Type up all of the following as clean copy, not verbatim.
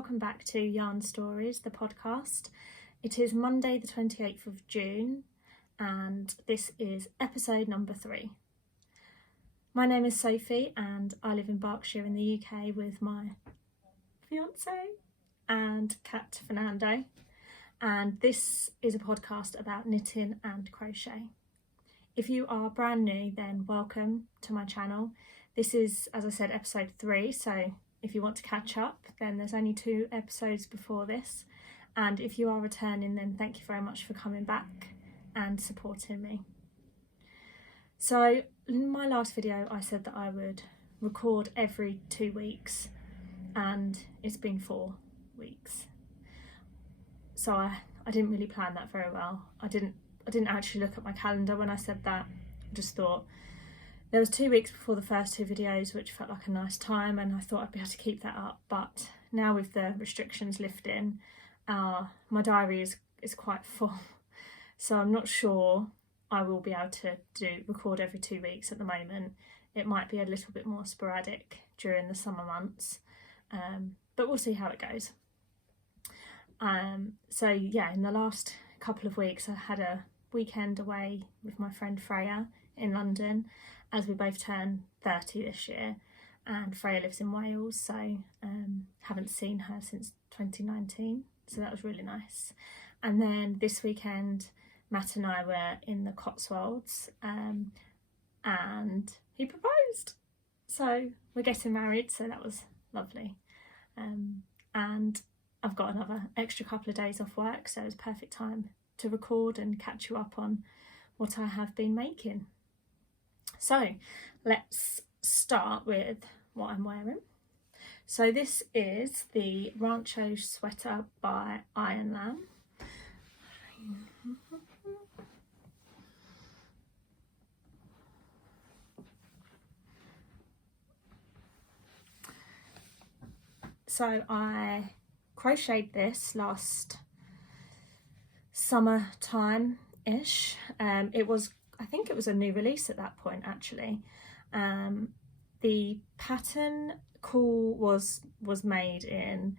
welcome back to Yarn Stories, the podcast. It is Monday the 28th of June and this is episode number 3. My name is Sophie and I live in Berkshire in the UK with my fiance and cat Fernando, and this is a podcast about knitting and crochet. If you are brand new, then welcome to my channel. This is, as I said, episode 3, so if you want to catch up, then there's only 2 episodes before this. And if you are returning, then thank you very much for coming back and supporting me. So in my last video, I said that I would record every 2 weeks, and it's been 4 weeks. So I didn't really plan that very well. I didn't actually look at my calendar when I said that. I just thought there was 2 weeks before the first 2 videos, which felt like a nice time, and I thought I'd be able to keep that up. But now with the restrictions lifting, my diary is quite full. So I'm not sure I will be able to record every 2 weeks at the moment. It might be a little bit more sporadic during the summer months, but we'll see how it goes. So yeah, in the last couple of weeks I had a weekend away with my friend Freya in London, as we both turned 30 this year, and Freya lives in Wales, so haven't seen her since 2019, so that was really nice. And then this weekend Matt and I were in the Cotswolds, and he proposed, so we're getting married, so that was lovely. And I've got another extra couple of days off work, so it's perfect time to record and catch you up on what I have been making. So let's start with what I'm wearing. So this is the Rancho sweater by Iron Lamb. So I crocheted this last summertime-ish. I think it was a new release at that point, actually. The pattern was made in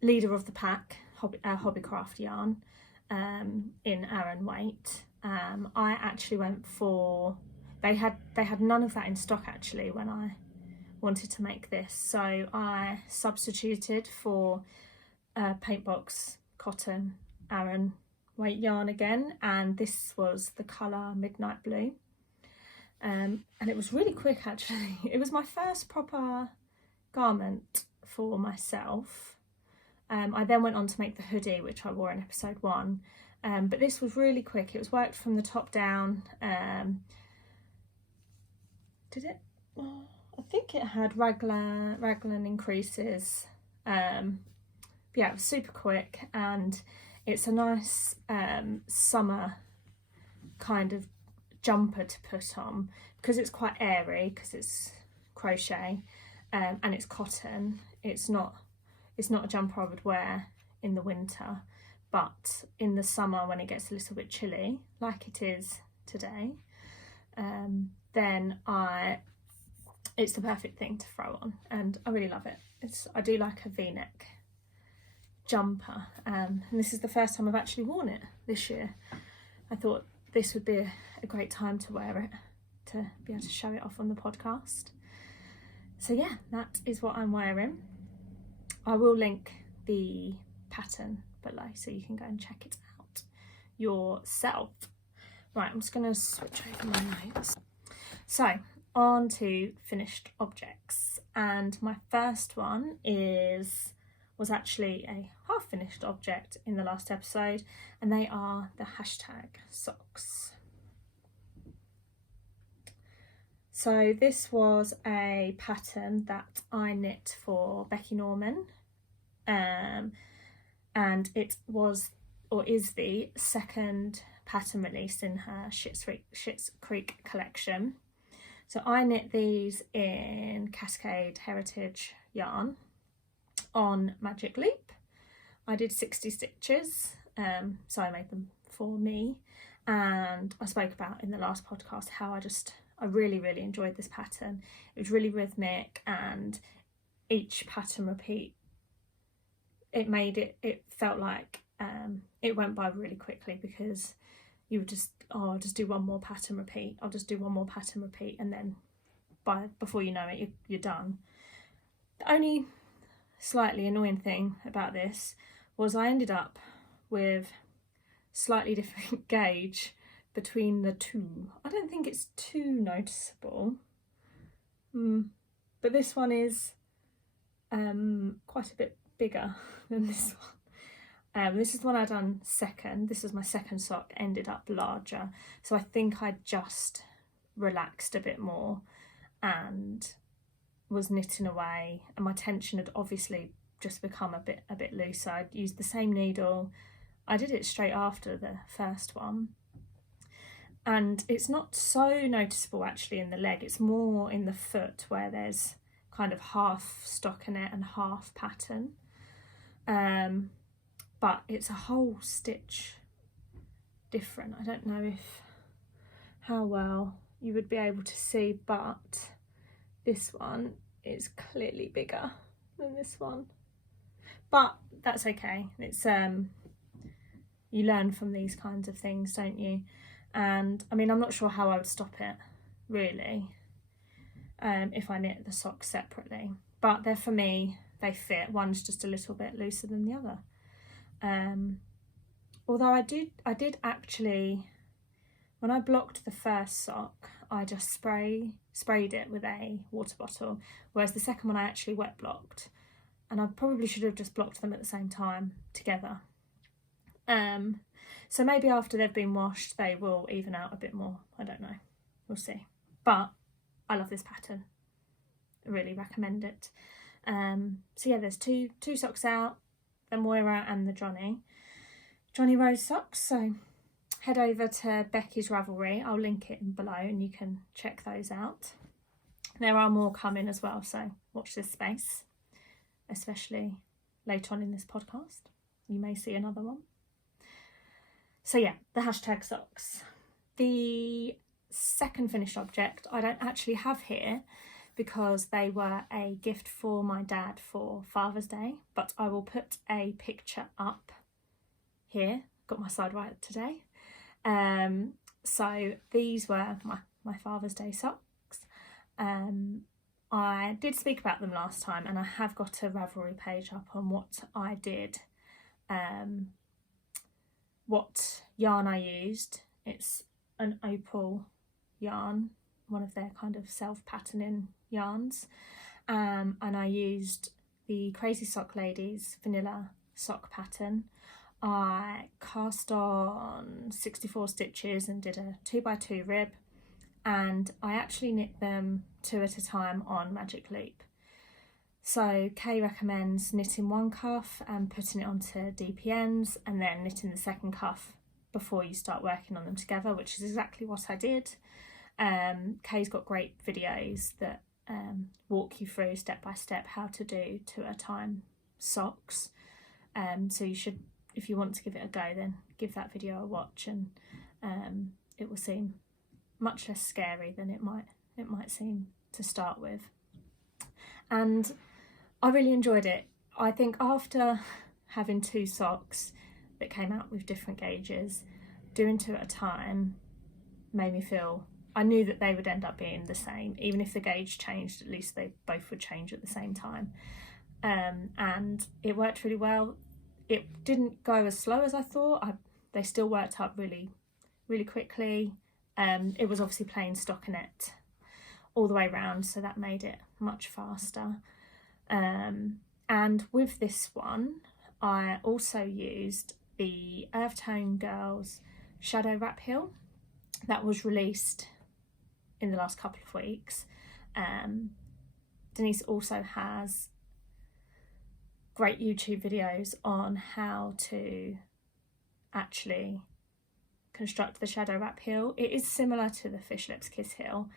Leader of the Pack hobbycraft yarn in Aran weight. I actually went for, they had none of that in stock actually when I wanted to make this, so I substituted for Paintbox cotton Aran weight yarn again, and this was the colour Midnight Blue, and it was really quick actually. It was my first proper garment for myself. I then went on to make the hoodie, which I wore in episode 1, but this was really quick. It was worked from the top down. Did it? Oh, I think it had raglan increases. Yeah, it was super quick, and it's a nice summer kind of jumper to put on because it's quite airy, because it's crochet, and it's cotton. It's not a jumper I would wear in the winter, but in the summer when it gets a little bit chilly, like it is today, then it's the perfect thing to throw on, and I really love it. I do like a V-neck jumper, and this is the first time I've actually worn it this year. I thought this would be a great time to wear it, to be able to show it off on the podcast. So yeah, that is what I'm wearing. I will link the pattern below so you can go and check it out yourself. Right, I'm just going to switch over my notes. So on to finished objects, and my first one was actually a half finished object in the last episode, and they are the hashtag socks. So this was a pattern that I knit for Becky Norman, and it was, or is, the second pattern release in her Schitt's Creek collection. So I knit these in Cascade Heritage yarn on Magic Loop. I did 60 stitches, so I made them for me, and I spoke about in the last podcast how I I really enjoyed this pattern. It was really rhythmic, and each pattern repeat, it felt like it went by really quickly, because you would just, I'll just do one more pattern repeat, I'll just do one more pattern repeat, and then before you know it, you're done. The only slightly annoying thing about this was I ended up with slightly different gauge between the two. I don't think it's too noticeable, but this one is quite a bit bigger than this one. This is the one I done second. This is my second sock, ended up larger, so I think I just relaxed a bit more and was knitting away, and my tension had obviously just become a bit looser. I'd used the same needle. I did it straight after the first one, and it's not so noticeable actually in the leg, it's more in the foot where there's kind of half stockinette and half pattern, but it's a whole stitch different. I don't know how well you would be able to see, but this one is clearly bigger than this one, but that's okay. It's you learn from these kinds of things, don't you? And I mean, I'm not sure how I would stop it really, if I knit the socks separately, but they're, for me, they fit. One's just a little bit looser than the other. Although I did actually, when I blocked the first sock, I just sprayed it with a water bottle, whereas the second one I actually wet blocked, and I probably should have just blocked them at the same time together. So maybe after they've been washed they will even out a bit more, I don't know, we'll see. But I love this pattern, I really recommend it. So yeah, there's two socks out, the Moira and the Johnny Rose socks, so head over to Becky's Ravelry, I'll link it in below and you can check those out. There are more coming as well, so watch this space, especially later on in this podcast, you may see another one. So yeah, the hashtag socks. The second finished object I don't actually have here because they were a gift for my dad for Father's Day, but I will put a picture up here. Got my side right today. So these were my Father's Day socks. I did speak about them last time, and I have got a Ravelry page up on what I did, what yarn I used. It's an Opal yarn, one of their kind of self-patterning yarns, and I used the Crazy Sock Ladies vanilla sock pattern. I cast on 64 stitches and did a 2x2 rib, and I actually knit them 2 at a time on Magic Loop. So Kay recommends knitting one cuff and putting it onto DPNs, and then knitting the second cuff before you start working on them together, which is exactly what I did. Kay's got great videos that walk you through step by step how to do 2 at a time socks. So you should, if you want to give it a go, then give that video a watch, and it will seem much less scary than it might seem to start with. And I really enjoyed it. I think after having 2 socks that came out with different gauges, doing 2 at a time made me feel, I knew that they would end up being the same. Even if the gauge changed, at least they both would change at the same time. And it worked really well. It didn't go as slow as I thought. They still worked up really quickly. It was obviously plain stockinette all the way around, so that made it much faster. And with this one, I also used the Earth Tone Girls Shadow Wrap Heel that was released in the last couple of weeks. Denise also has great YouTube videos on how to actually construct the Shadow Wrap Heel. It is similar to the Fish Lips Kiss Heel,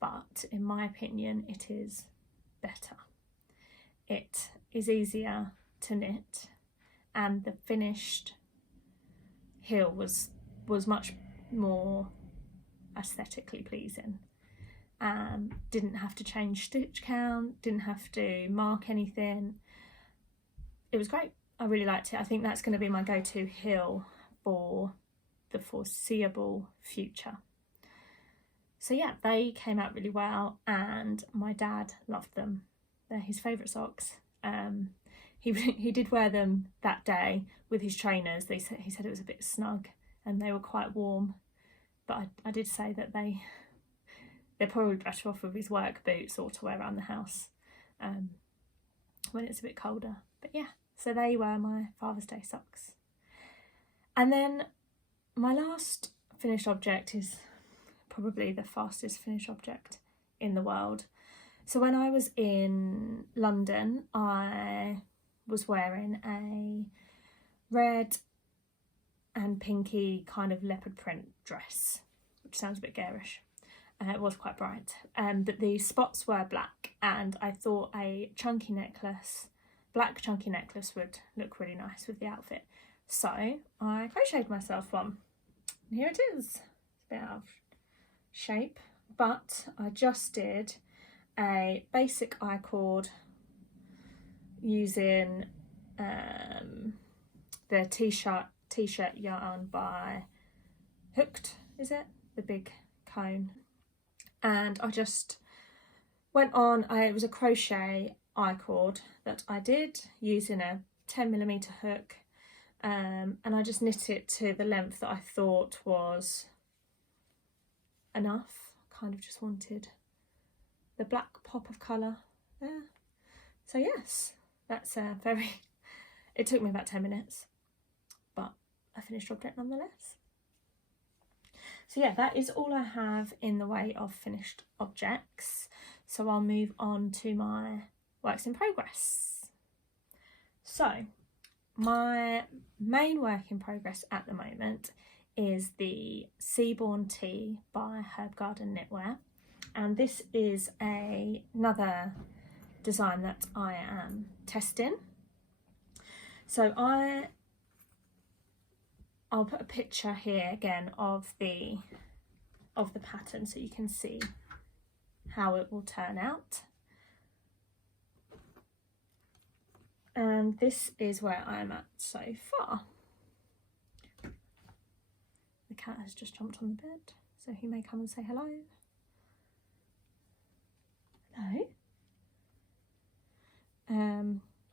but in my opinion it is better. It is easier to knit, and the finished heel was much more aesthetically pleasing. Didn't have to change stitch count, didn't have to mark anything. It was great. I really liked it. I think that's going to be my go-to heel for the foreseeable future. So yeah, they came out really well and my dad loved them. They're his favourite socks. He did wear them that day with his trainers. He said it was a bit snug and they were quite warm, but I did say that they're probably better off with his work boots or to wear around the house when it's a bit colder. But yeah, so they were my Father's Day socks. And then my last finished object is probably the fastest finished object in the world. So when I was in London, I was wearing a red and pinky kind of leopard print dress, which sounds a bit garish. It was quite bright, but the spots were black, and I thought a black chunky necklace would look really nice with the outfit. So I crocheted myself one. And here it is. It's a bit out of shape, but I just did a basic I-cord using the t-shirt yarn by Hooked, is it? The big cone. And I just went on, it was a crochet I-cord that I did using a 10mm hook, and I just knit it to the length that I thought was enough. Kind of just wanted the black pop of colour there. So yes, that's it took me about 10 minutes, but a finished object nonetheless. So yeah, that is all I have in the way of finished objects. So I'll move on to my works in progress. So my main work in progress at the moment is the Seaborn tee by Herb Garden Knitwear. And this is another design that I am testing. So I'll put a picture here again of the pattern so you can see how it will turn out. And this is where I'm at so far. The cat has just jumped on the bed, so he may come and say hello. Hello.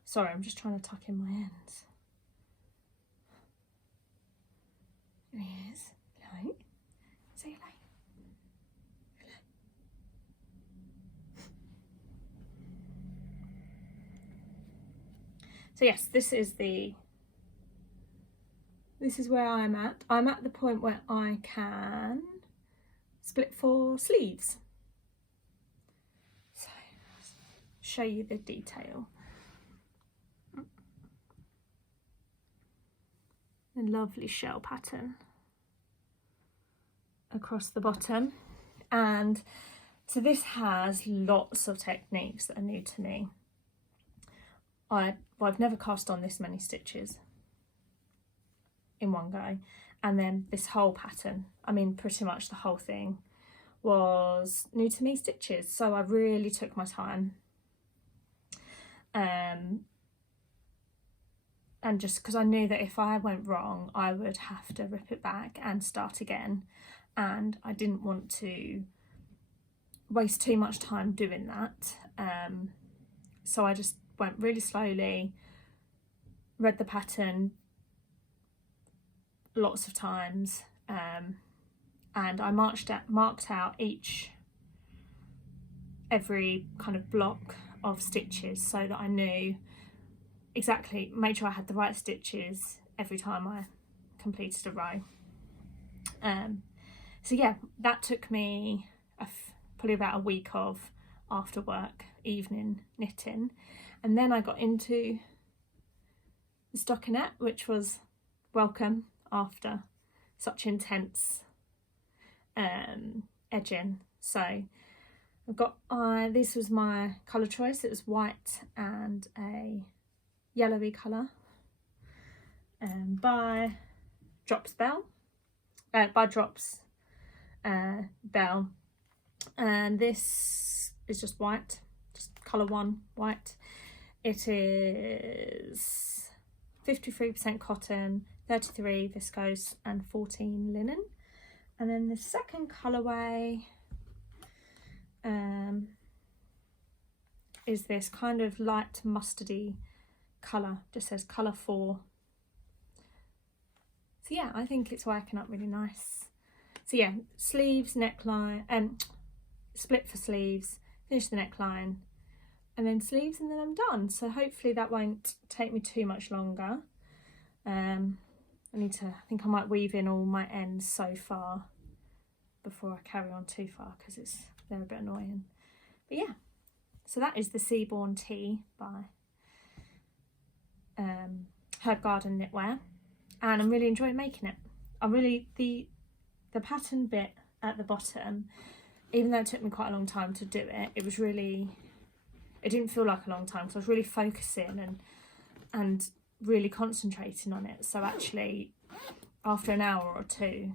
Sorry, I'm just trying to tuck in my ends. Here he is. Hello. Say hello. Hello. So yes, this is where I'm at. I'm at the point where I can split 4 sleeves. So I'll show you the detail. A lovely shell pattern across the bottom, and so this has lots of techniques that are new to me. I've never cast on this many stitches in one go, and then this whole pattern, I mean pretty much the whole thing, was new to me stitches, so I really took my time. And just because I knew that if I went wrong, I would have to rip it back and start again. And I didn't want to waste too much time doing that. So I just went really slowly, read the pattern lots of times, and I marked out every kind of block of stitches so that I knew exactly, made sure I had the right stitches every time I completed a row. So yeah, that took me probably about a week of after work evening knitting, and then I got into the stockinette, which was welcome after such intense edging. So I've got this was my colour choice. It was white and a yellowy colour, by Belle, and this is just white, just colour 1 white. It is 53% cotton, 33 viscose and 14 linen. And then the second colourway is this kind of light mustardy colour, just says colour 4. So yeah, I think it's working up really nice. So yeah, sleeves, neckline, split for sleeves, finish the neckline, and then sleeves, and then I'm done. So hopefully that won't take me too much longer. I think I might weave in all my ends so far before I carry on too far, because they're a bit annoying. But yeah, so that is the Seaborn tee by Herb Garden Knitwear, and I'm really enjoying making it. The pattern bit at the bottom, even though it took me quite a long time to do it, it didn't feel like a long time, because I was really focusing and really concentrating on it. So actually after an hour or two,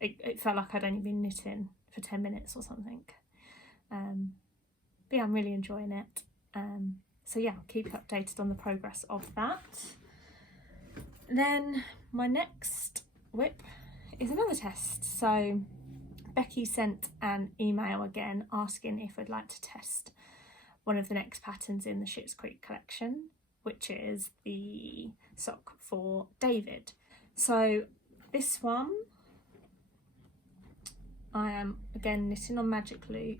it felt like I'd only been knitting for 10 minutes or something. But yeah, I'm really enjoying it. So yeah, I'll keep you updated on the progress of that. Then my next whip is another test. So Becky sent an email again asking if I'd like to test one of the next patterns in the Schitt's Creek collection, which is the sock for David. So this one, I am again knitting on magic loop.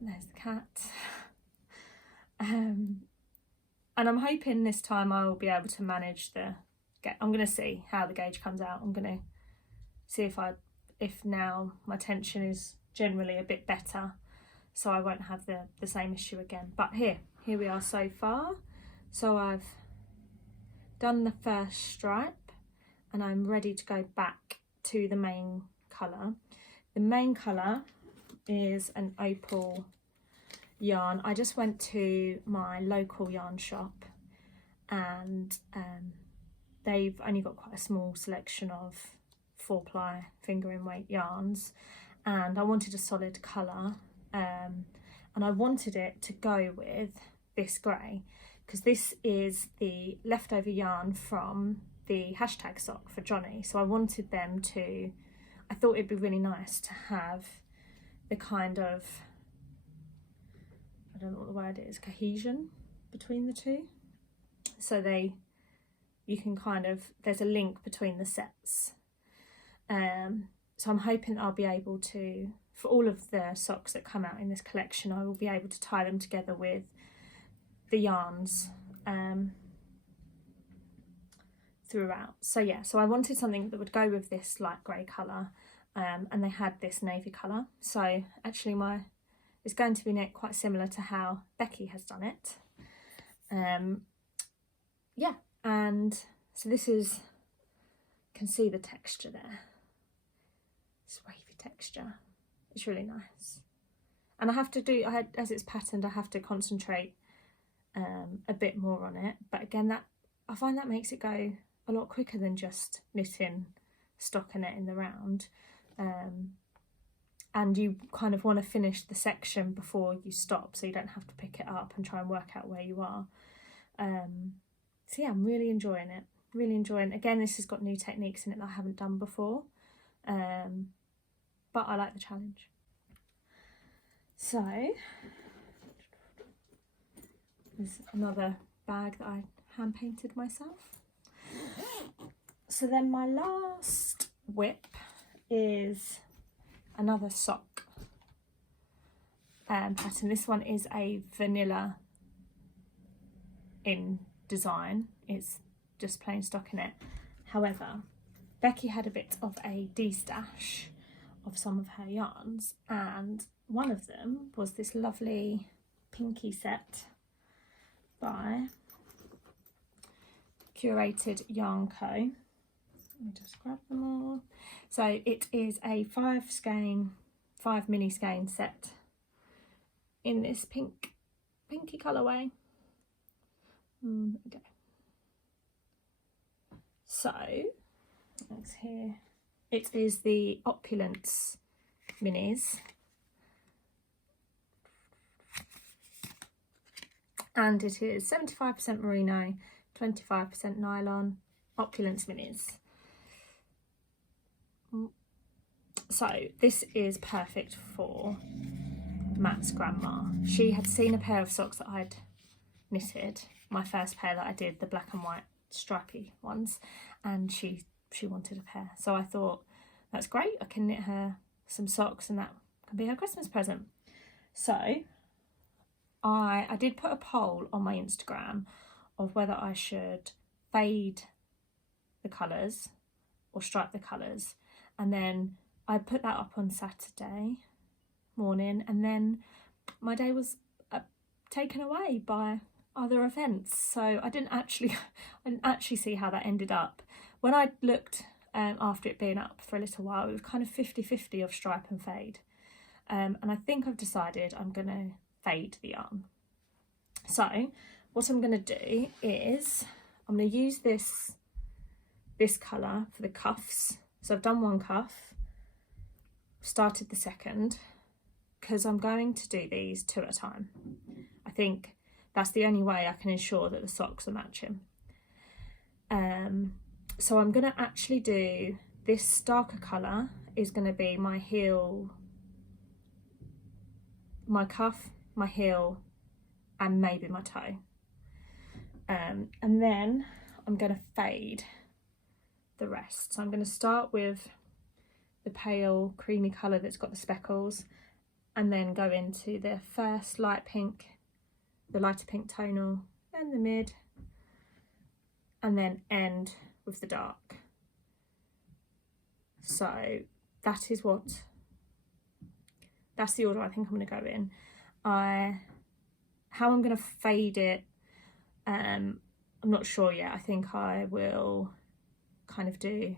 There's the cat. And I'm hoping this time I will be able to manage I'm going to see how the gauge comes out. I'm going to see if now my tension is generally a bit better, so I won't have the same issue again. But here we are so far. So I've done the first stripe and I'm ready to go back to the main colour. The main colour is an opal yarn. I just went to my local yarn shop, and they've only got quite a small selection of 4-ply fingering weight yarns, and I wanted a solid colour, and I wanted it to go with this grey, because this is the leftover yarn from the hashtag sock for Johnny. So I wanted them to, I thought it'd be really nice to have the kind of, I don't know what the word is, cohesion between the two. So you can kind of, there's a link between the sets. So I'm hoping I'll be able to, for all of the socks that come out in this collection, I will be able to tie them together with the yarns throughout. So yeah, so I wanted something that would go with this light grey colour, and they had this navy colour. So actually it's going to be knit quite similar to how Becky has done it. Yeah, and so this is, you can see the texture there. It's wavy texture. It's really nice. And I have to do, as it's patterned, I have to concentrate a bit more on it. But again, I find that makes it go a lot quicker than just knitting stockinette in the round. And you kind of want to finish the section before you stop, so you don't have to pick it up and try and work out where you are. So yeah, I'm really enjoying it. Really enjoying. Again, this has got new techniques in it that I haven't done before, but I like the challenge. So there's another bag that I hand painted myself. So then my last whip is another sock pattern. This one is a vanilla in design. It's just plain stockinette. However, Becky had a bit of a de-stash of some of her yarns, and one of them was this lovely pinky set by Curated Yarn Co. Let me just grab them all. So it is a 5 mini skein set in this pinky colourway. There we go. So, let's here. It is the Opulence minis. And it is 75% merino, 25% nylon, Opulence minis. So this is perfect for Matt's grandma. She had seen a pair of socks that I'd knitted, my first pair that I did, the black and white stripy ones, and she wanted a pair. So I thought, that's great, I can knit her some socks and that can be her Christmas present. So I did put a poll on my Instagram of whether I should fade the colours or stripe the colours, and then I put that up on Saturday morning, and then my day was taken away by other events, so I didn't actually see how that ended up. When I looked after it being up for a little while, it was kind of 50-50 of stripe and fade, and I think I've decided I'm gonna fade the yarn. So what I'm gonna do is I'm gonna use this colour for the cuffs. So I've done one cuff, started the second, because I'm going to do these 2 at a time. I think that's the only way I can ensure that the socks are matching. So I'm going to actually do this darker colour is going to be my heel, my cuff, my heel, and maybe my toe. And then I'm going to fade the rest. So I'm going to start with the pale creamy colour that's got the speckles, and then go into the first light pink, the lighter pink tonal, then the mid, and then end with the dark. So that's the order I think I'm going to go in. How I'm going to fade it, I'm not sure yet. I think I will kind of do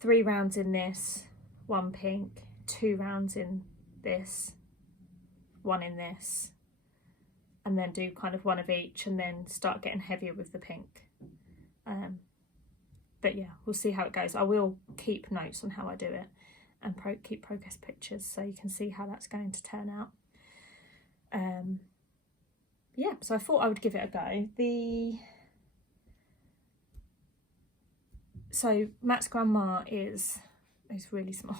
3 rounds in this, 1 pink, 2 rounds in this, 1 in this, and then do kind of 1 of each, and then start getting heavier with the pink. But yeah, we'll see how it goes. I will keep notes on how I do it and keep progress pictures so you can see how that's going to turn out. Yeah, so I thought I would give it a go. So Matt's grandma is really small.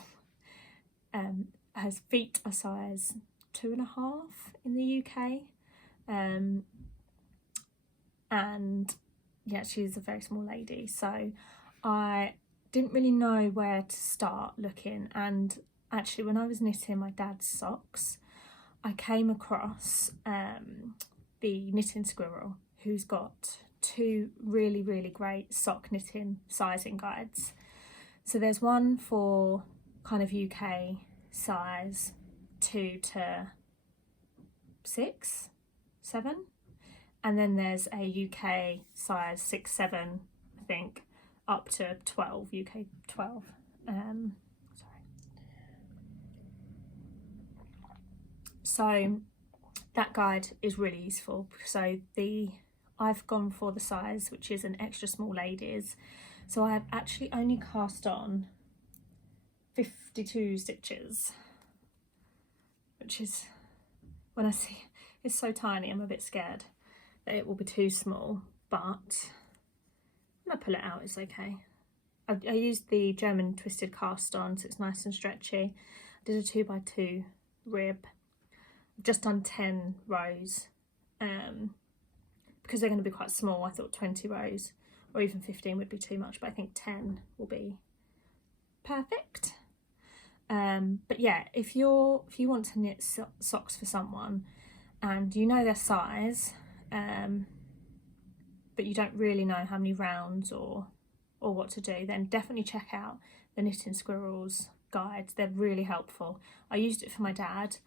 Her feet are size 2.5 in the UK. And yeah, she's a very small lady. So I didn't really know where to start looking. And actually, when I was knitting my dad's socks, I came across the Knitting Squirrel, who's got 2 really, really great sock knitting sizing guides. So there's one for kind of UK size 2 to 6, 7, and then there's a UK size 6, 7, I think, up to 12, UK 12. So that guide is really useful. So I've gone for the size which is an extra small ladies, so I have actually only cast on 52 stitches, which is, when I see it's so tiny, I'm a bit scared that it will be too small, but when I pull it out it's okay. I used the German twisted cast on, so it's nice and stretchy. I did a 2x2 rib. I've just done 10 rows because they're going to be quite small. I thought 20 rows or even 15 would be too much, but I think 10 will be perfect. But yeah, if you want to knit socks for someone and you know their size, but you don't really know how many rounds or what to do, then definitely check out the Knitting Squirrel's guides. They're really helpful. I used it for my dad.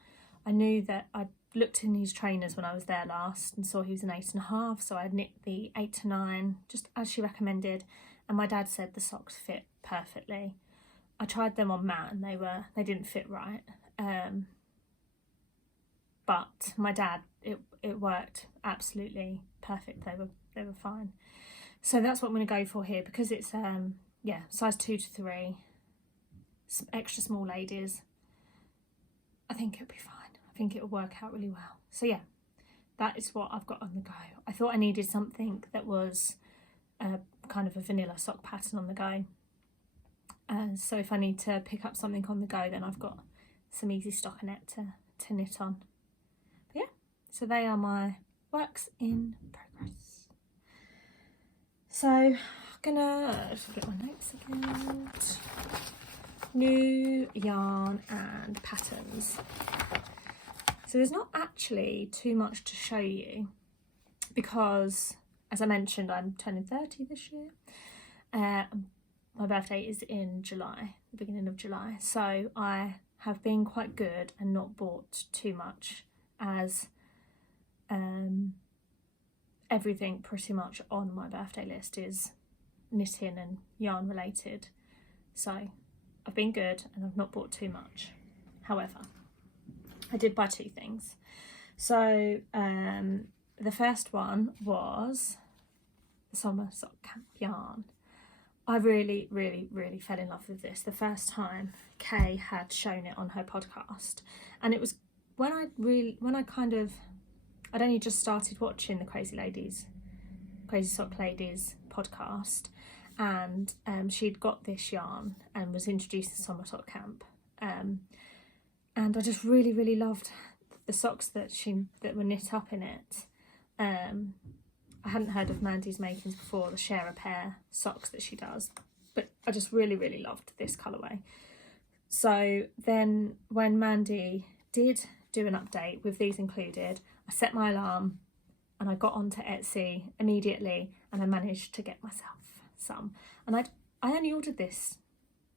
I knew that I looked in his trainers when I was there last and saw he was an 8.5, so I knit the 8 to 9 just as she recommended, and my dad said the socks fit perfectly. I tried them on Matt and they didn't fit right, but my dad, it worked absolutely perfect. They were fine. So that's what I'm going to go for here, because it's yeah, size 2 to 3, some extra small ladies, I think it'll be fine. I think it'll work out really well. So yeah, that is what I've got on the go. I thought I needed something that was kind of a vanilla sock pattern on the go. So if I need to pick up something on the go, then I've got some easy stockinette to knit on. But yeah, so they are my works in progress. So I'm gonna just look at my notes again. New yarn and patterns. So there's not actually too much to show you because, as I mentioned, I'm turning 30 this year. My birthday is in July, the beginning of July. So I have been quite good and not bought too much, as everything pretty much on my birthday list is knitting and yarn related. So I've been good and I've not bought too much. However, I did buy 2 things. So the first one was the Summer Sock Camp yarn. I really fell in love with this the first time Kay had shown it on her podcast, and it was when I'd only just started watching the Crazy Sock Ladies podcast, and she'd got this yarn and was introduced to Summer Sock Camp, and I just really loved the socks that were knit up in it. I hadn't heard of Mandy's makings before, the share a pair socks that she does, but I just really loved this colourway. So then when Mandy did do an update with these included, I set my alarm and I got onto Etsy immediately and I managed to get myself some. And I only ordered this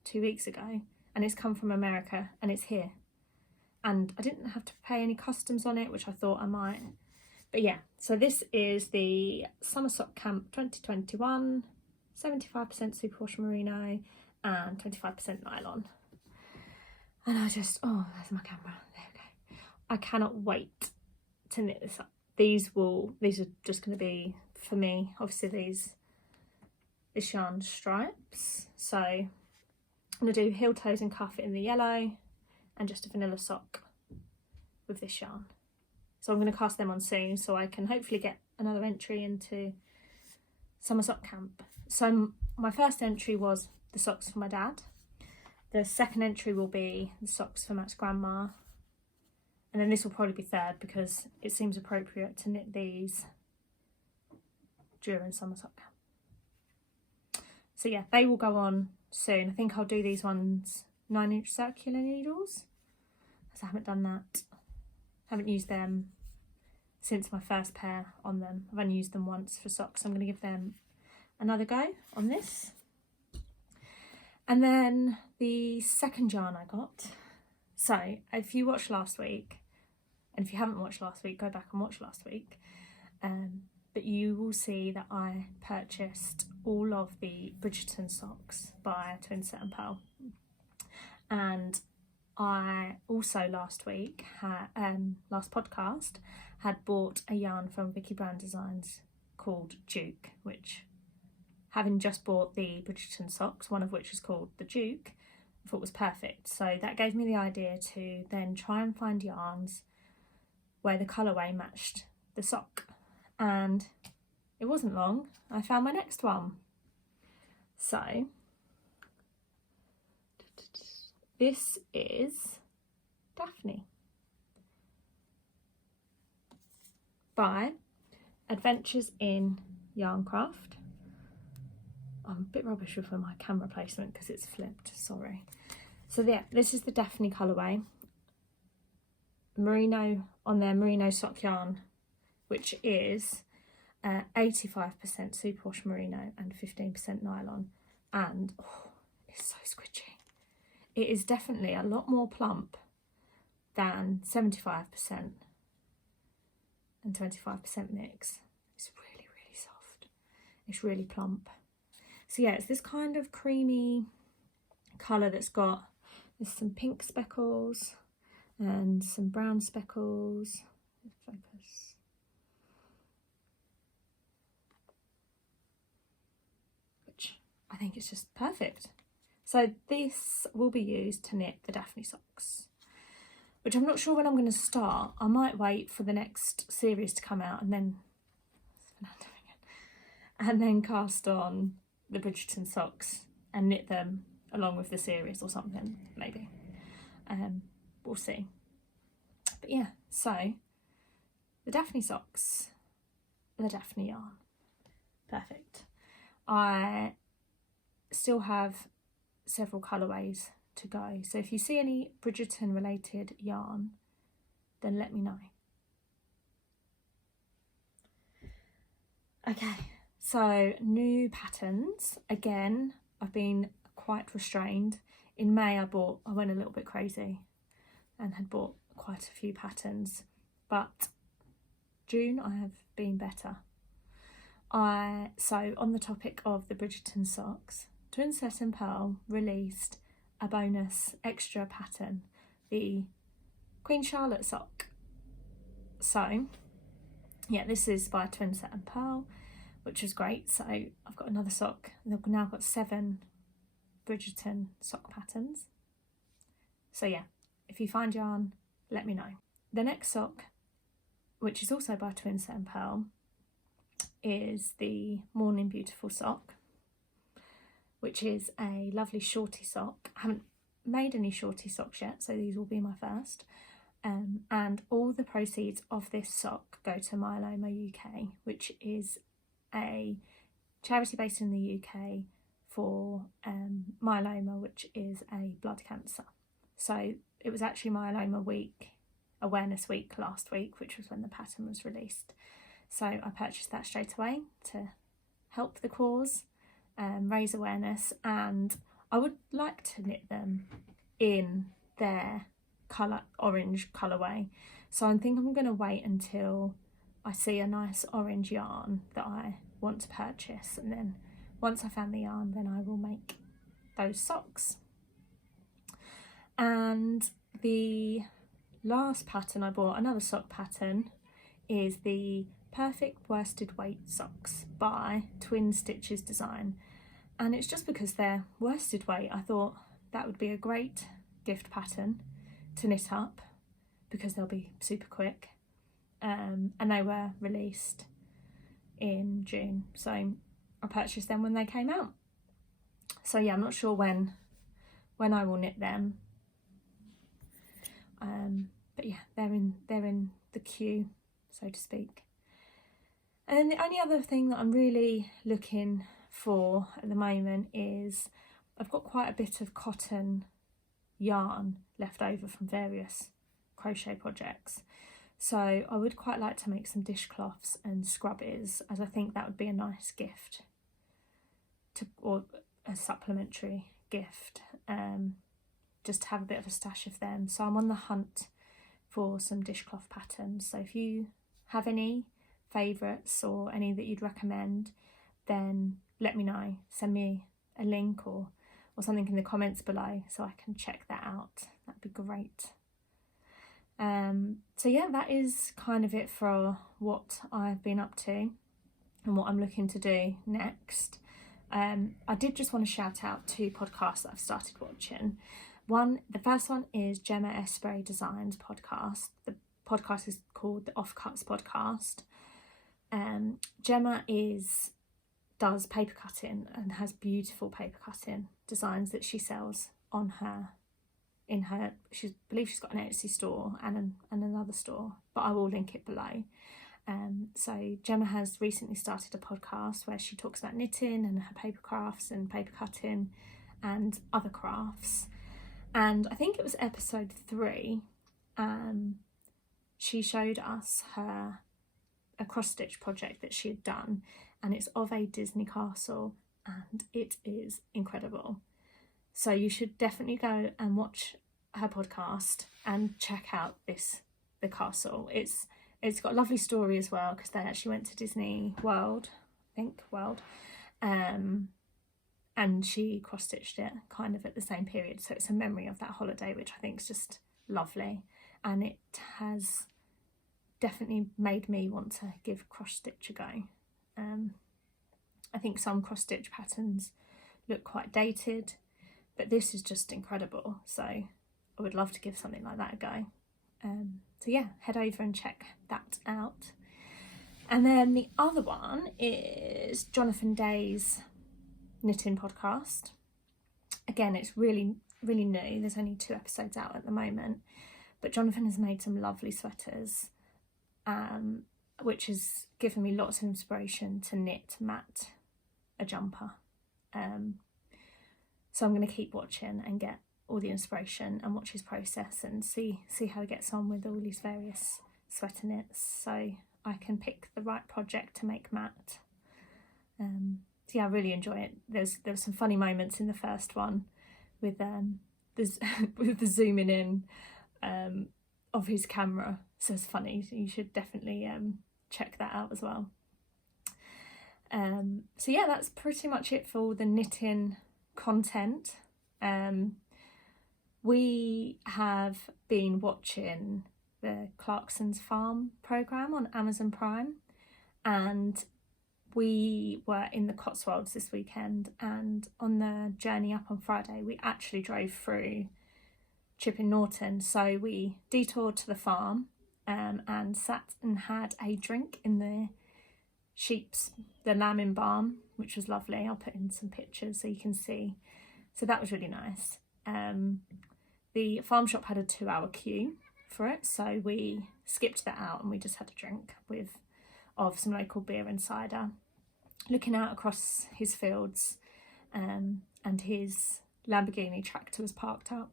2 weeks ago and it's come from America and it's here. And I didn't have to pay any customs on it, which I thought I might. But yeah, so this is the Summer Sock Camp 2021, 75% superwash merino and 25% nylon. And I just, oh, there's my camera, there we go. I cannot wait to knit this up. These are just going to be, for me, obviously this yarn stripes. So I'm going to do heel, toes and cuff in the yellow and just a vanilla sock with this yarn. So I'm going to cast them on soon so I can hopefully get another entry into Summer Sock Camp. So my first entry was the socks for my dad. The second entry will be the socks for Matt's grandma. And then this will probably be third because it seems appropriate to knit these during Summer Sock Camp. So yeah, they will go on soon. I think I'll do these ones 9-inch circular needles, because I haven't done that. Haven't used them since my first pair on them. I've only used them once for socks. I'm going to give them another go on this. And then the second yarn I got. So if you watched last week, and if you haven't watched last week, go back and watch last week. But you will see that I purchased all of the Bridgeton socks by Twinset and Pearl. And I also last week, last podcast, had bought a yarn from Vicky Brand Designs called Duke, which, having just bought the Bridgeton socks, one of which is called the Duke, I thought was perfect. So that gave me the idea to then try and find yarns where the colourway matched the sock. And it wasn't long, I found my next one. So this is Daphne by Adventures in Yarncraft. I'm a bit rubbish with my camera placement because it's flipped, sorry. So yeah, this is the Daphne colourway. Merino on their merino sock yarn, which is 85% superwash merino and 15% nylon, and oh, it's so squidgy. It is definitely a lot more plump than 75% and 25% mix. It's really soft. It's really plump. So yeah, it's this kind of creamy colour that's got, there's some pink speckles and some brown speckles. Focus. Which I think is just perfect. So this will be used to knit the Daphne socks, which I'm not sure when I'm going to start. I might wait for the next series to come out and then cast on the Bridgeton socks and knit them along with the series or something, maybe. We'll see. But yeah, so the Daphne socks, the Daphne yarn. Perfect. I still have several colourways to go, so if you see any Bridgeton related yarn, then let me know. Okay, so new patterns. Again, I've been quite restrained. In May I went a little bit crazy and had bought quite a few patterns, but June I have been better. So on the topic of the Bridgeton socks, Twinset and Pearl released a bonus extra pattern, the Queen Charlotte sock. So yeah, this is by Twinset and Pearl, which is great. So I've got another sock. I've now got 7 Bridgeton sock patterns. So yeah, if you find yarn, let me know. The next sock, which is also by Twinset and Pearl, is the Morning Beautiful sock, which is a lovely shorty sock. I haven't made any shorty socks yet, so these will be my first. And all the proceeds of this sock go to Myeloma UK, which is a charity based in the UK for myeloma, which is a blood cancer. So it was actually Myeloma Week, Awareness Week last week, which was when the pattern was released. So I purchased that straight away to help the cause, raise awareness, and I would like to knit them in their orange colourway. So I think I'm going to wait until I see a nice orange yarn that I want to purchase, and then once I found the yarn, then I will make those socks. And the last pattern I bought, another sock pattern, is the Perfect Worsted Weight socks by Twin Stitches Design, and it's just because they're worsted weight. I thought that would be a great gift pattern to knit up because they'll be super quick, and they were released in June, so I purchased them when they came out. So yeah, I'm not sure when I will knit them, but yeah, they're in the queue, so to speak. And then the only other thing that I'm really looking for at the moment is I've got quite a bit of cotton yarn left over from various crochet projects, so I would quite like to make some dishcloths and scrubbies, as I think that would be a nice gift or a supplementary gift, just to have a bit of a stash of them. So I'm on the hunt for some dishcloth patterns, so if you have any favourites or any that you'd recommend, then let me know. Send me a link or something in the comments below so I can check that out. That'd be great. So yeah, that is kind of it for what I've been up to and what I'm looking to do next. I did just want to shout out 2 podcasts that I've started watching. The first one is Gemma Esprey Designs podcast. The podcast is called the Offcuts podcast. Gemma does paper cutting and has beautiful paper cutting designs that she sells on she believes she's got an Etsy store and another store, but I will link it below. So Gemma has recently started a podcast where she talks about knitting and her paper crafts and paper cutting and other crafts. And I think it was episode 3, she showed us a cross-stitch project that she had done, and it's of a Disney castle, and it is incredible. So you should definitely go and watch her podcast and check out the castle. It's got a lovely story as well, because they actually went to Disney World, and she cross-stitched it kind of at the same period, so it's a memory of that holiday, which I think is just lovely, and it has definitely made me want to give cross-stitch a go. I think some cross-stitch patterns look quite dated, but this is just incredible, so I would love to give something like that a go. So yeah, head over and check that out. And then the other one is Jonathan Day's knitting podcast. Again, it's really new. There's only 2 episodes out at the moment, but Jonathan has made some lovely sweaters, which has given me lots of inspiration to knit Matt a jumper. So I'm going to keep watching and get all the inspiration and watch his process and see how he gets on with all these various sweater knits, so I can pick the right project to make Matt. So yeah, I really enjoy it. There were some funny moments in the first one with with the zooming in of his camera. So it's funny. You should definitely check that out as well. So yeah, that's pretty much it for all the knitting content. We have been watching the Clarkson's Farm programme on Amazon Prime, and we were in the Cotswolds this weekend, and on the journey up on Friday we actually drove through Chipping Norton, so we detoured to the farm and sat and had a drink in the lambing barn, which was lovely. I'll put in some pictures so you can see. So that was really nice. The farm shop had a 2-hour queue for it, so we skipped that out and we just had a drink of some local beer and cider, looking out across his fields, and his Lamborghini tractor was parked up.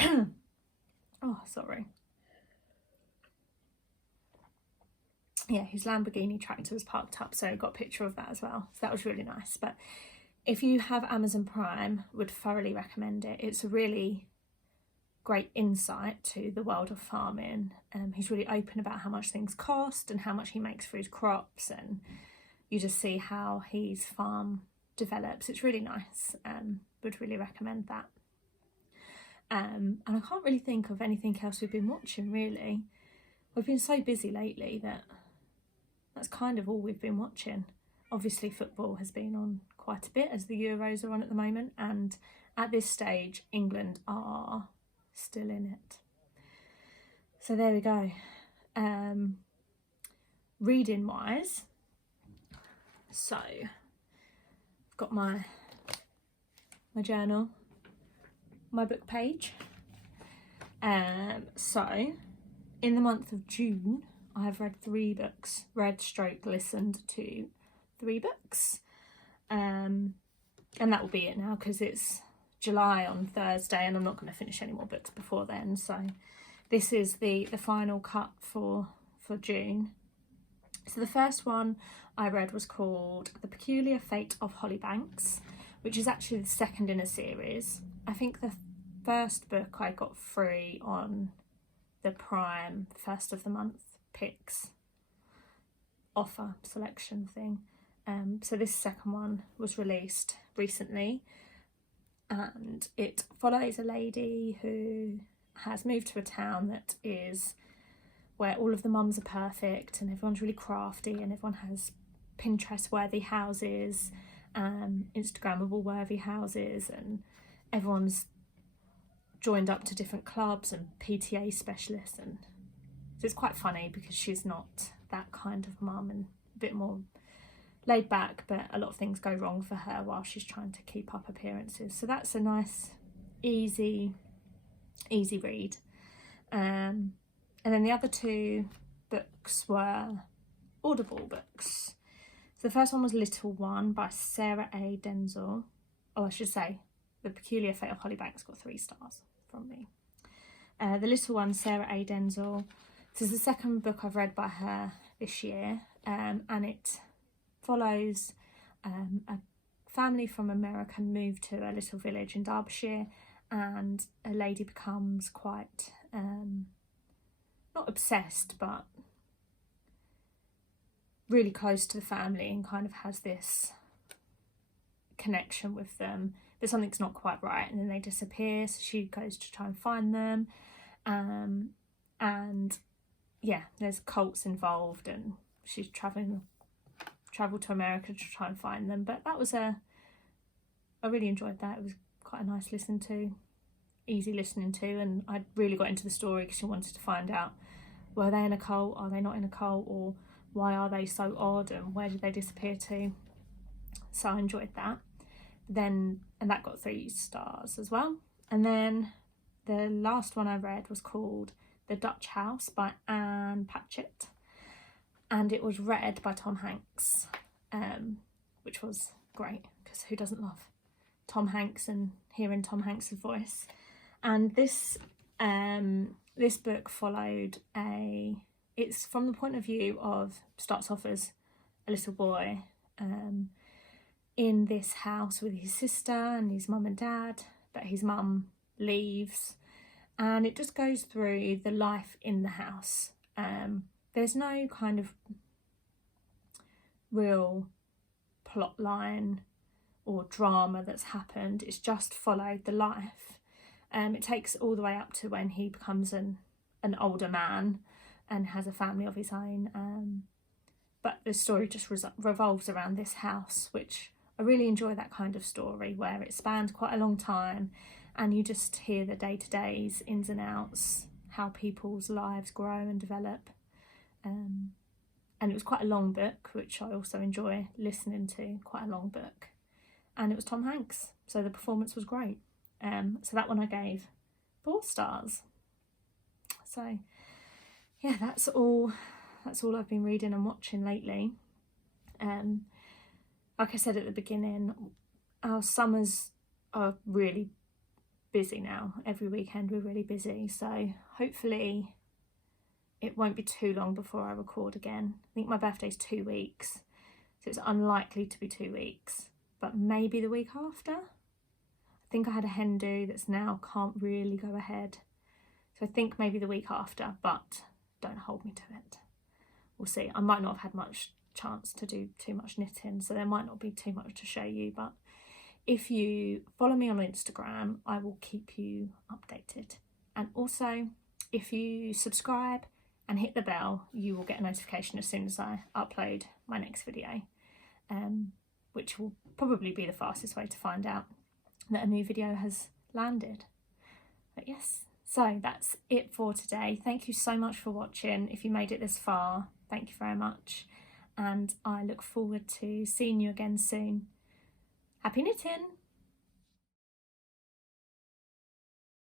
Oh, sorry. Yeah, his Lamborghini tractor was parked up, so I got a picture of that as well. So that was really nice. But if you have Amazon Prime, would thoroughly recommend it. It's a really great insight to the world of farming. He's really open about how much things cost and how much he makes for his crops, and you just see how his farm develops. It's really nice. Would really recommend that. And I can't really think of anything else we've been watching, really. We've been so busy lately that's kind of all we've been watching. Obviously football has been on quite a bit as the Euros are on at the moment, and at this stage England are still in it. So there we go. Reading wise, so I've got my journal, my book page. So in the month of June I have read 3 books, listened to 3 books, and that will be it now because it's July on Thursday and I'm not going to finish any more books before then. So this is the final cut for June. So the first one I read was called The Peculiar Fate of Hollybanks, which is actually the second in a series. I think the first book I got free on the Prime first of the month picks offer selection thing. So this second one was released recently, and it follows a lady who has moved to a town that is where all of the mums are perfect and everyone's really crafty and everyone has Pinterest worthy houses, Instagrammable worthy houses, and everyone's joined up to different clubs and PTA specialists, and so it's quite funny because she's not that kind of mum and a bit more laid back, but a lot of things go wrong for her while she's trying to keep up appearances. So that's a nice easy read. And then the other 2 books were Audible books. So the first one was Little One by Sarah A. Denzel. Oh, I should say The Peculiar Fate of Hollybanks got 3 stars from me. The Little One, Sarah A. Denzel. This is the second book I've read by her this year, and it follows a family from America move to a little village in Derbyshire, and a lady becomes quite not obsessed but really close to the family and kind of has this connection with them, but something's not quite right and then they disappear, so she goes to try and find them, and yeah, there's cults involved and she's travel to America to try and find them. But that was I really enjoyed that. It was quite a nice listen to, easy listening to, and I really got into the story because she wanted to find out, were they in a cult, are they not in a cult, or why are they so odd and where did they disappear to? So I enjoyed that. And that got 3 stars as well. And then the last one I read was called The Dutch House by Anne Patchett, and it was read by Tom Hanks, which was great because who doesn't love Tom Hanks and hearing Tom Hanks' voice? And this book followed it's from the point of view of, starts off as a little boy in this house with his sister and his mum and dad, but his mum leaves, and it just goes through the life in the house. There's no kind of real plot line or drama that's happened, it's just followed the life. It takes all the way up to when he becomes an older man and has a family of his own, but the story just revolves around this house, which I really enjoy, that kind of story where it spans quite a long time and you just hear the day-to-days, ins and outs, how people's lives grow and develop. And it was quite a long book, which I also enjoy listening to, quite a long book. And it was Tom Hanks, so the performance was great. So that one I gave 4 stars. So yeah, that's all I've been reading and watching lately. Like I said at the beginning, our summers are really busy now. Every weekend we're really busy, so hopefully it won't be too long before I record again. I think my birthday's 2 weeks, so it's unlikely to be 2 weeks, but maybe the week after. I think I had a hen do that's now can't really go ahead, so I think maybe the week after, but don't hold me to it. We'll see. I might not have had much chance to do too much knitting, so there might not be too much to show you, but if you follow me on Instagram, I will keep you updated. And also, if you subscribe and hit the bell, you will get a notification as soon as I upload my next video, which will probably be the fastest way to find out that a new video has landed. But yes, so that's it for today. Thank you so much for watching. If you made it this far, thank you very much, and I look forward to seeing you again soon. Happy knitting!